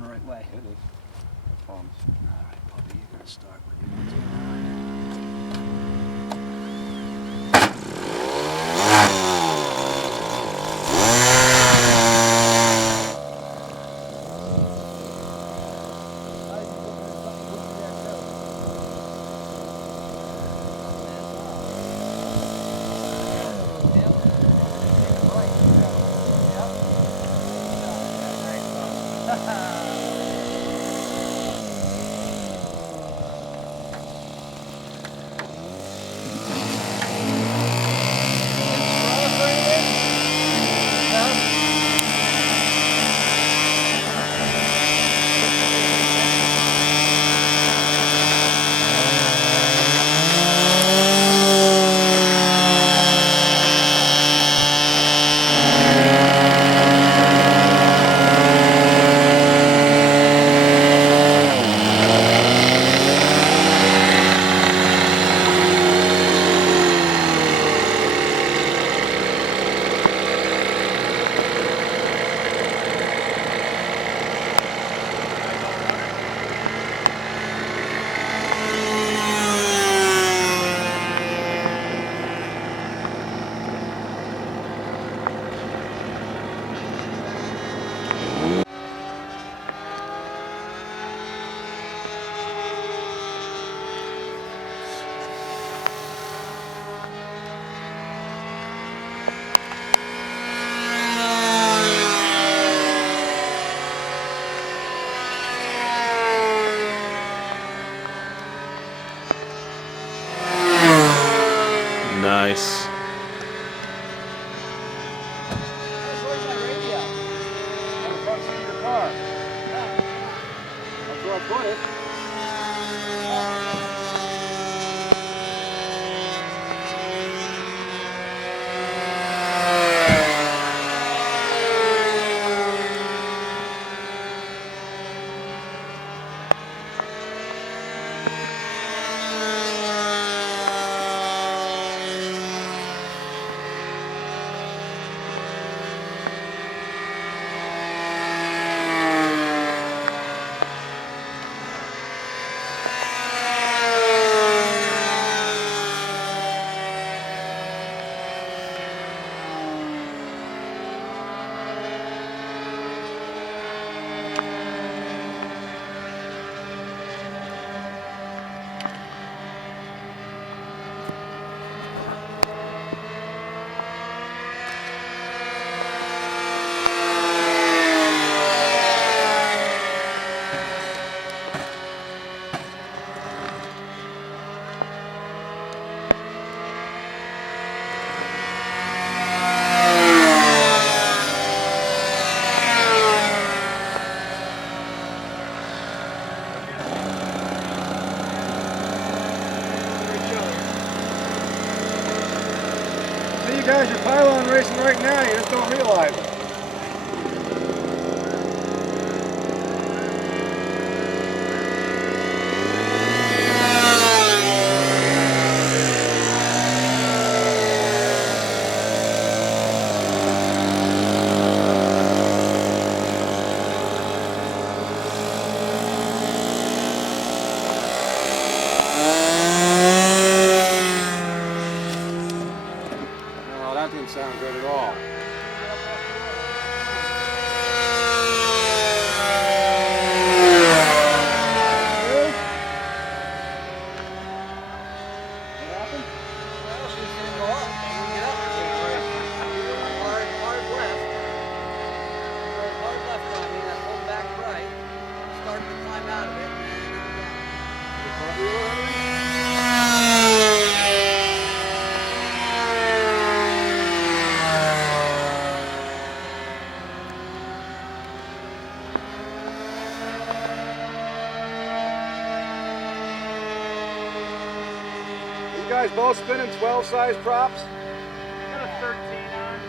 the right way. It is. I promise. All right, Bubby, you're gonna start with your 109. Nice. Where's my radio? On the front seat of your car. That's where I put it. You guys are pylon racing right now, you just don't realize it. No, that didn't sound good at all. You guys both spinning 12 size props? Got a 13 on.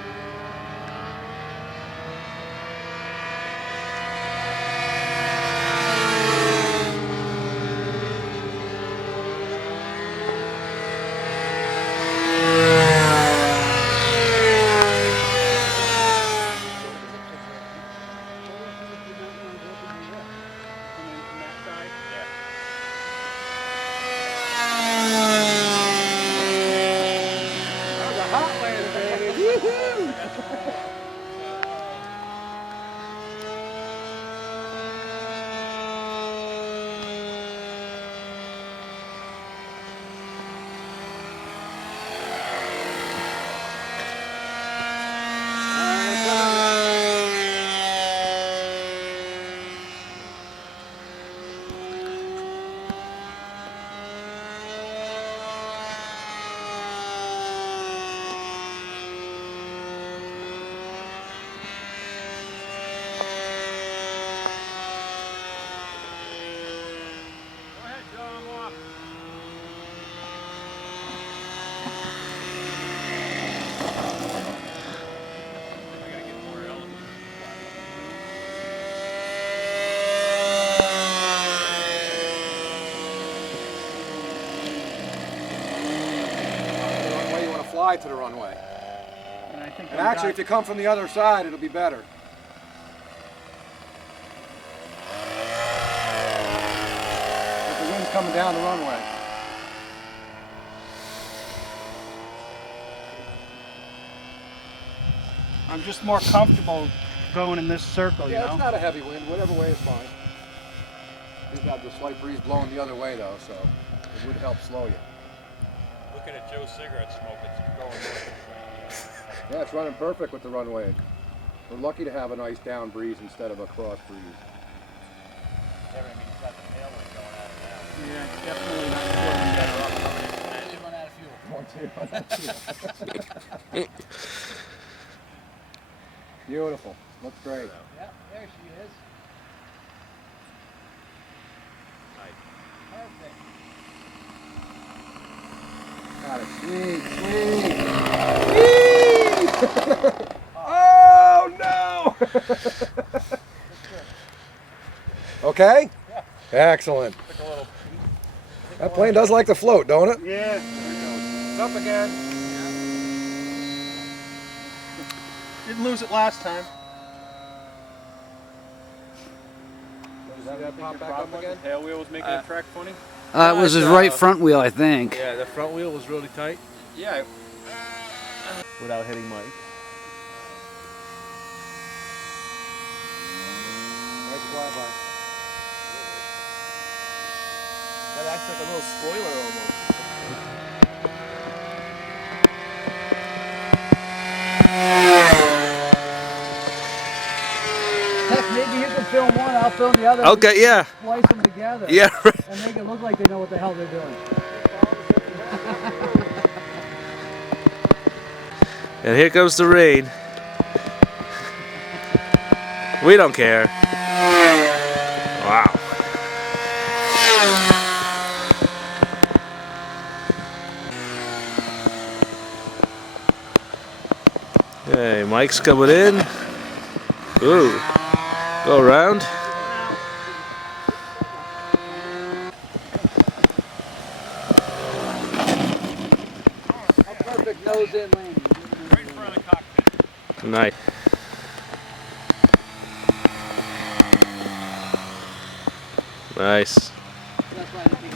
slide to the runway. And I think And actually, if you come from the other side, it'll be better. If the wind's coming down the runway. I'm just more comfortable going in this circle, Yeah, you it's know? not a heavy wind. Whatever way is fine. You've got the slight breeze blowing the other way, though, so it would help slow you. Looking at Joe's cigarette smoke, it's going north. Yeah, it's running perfect with the runway. We're lucky to have a nice down breeze instead of a cross breeze. Yeah, but I mean, it's got the tailwind going out now. Yeah, definitely not feeling better. Beautiful. Looks great. Yeah, there she is. Got it. Sweet, sweet. Oh no! Okay? Yeah. Excellent. Took a little. That plane does like to float, don't it? Yeah. It's up again. Didn't lose it last time. See that pop back up again? Tail wheel was making it track funny? It was his right front wheel, I think. Yeah, the front wheel was really tight. Yeah. Without hitting Mike. Nice flyby. That acts like a little spoiler almost. Heck, maybe you can film one, I'll film the other. Okay, yeah. Splice them together. Yeah, right. And make it look like they know what the hell they're doing. And here comes the rain. We don't care. Wow. Hey, Mike's coming in. Ooh. Go around. Perfect nose in landing. Right in front of the cockpit. Nice. Nice. That's why I think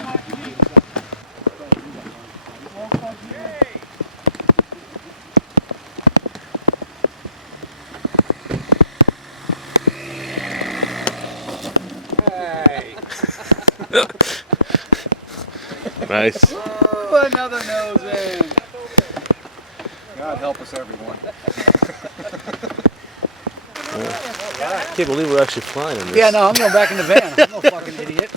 Hey. Nice. Ooh, another nose in. God help us, everyone. I can't believe we're actually flying in this. Yeah, no, I'm going back in the van. I'm no fucking idiot.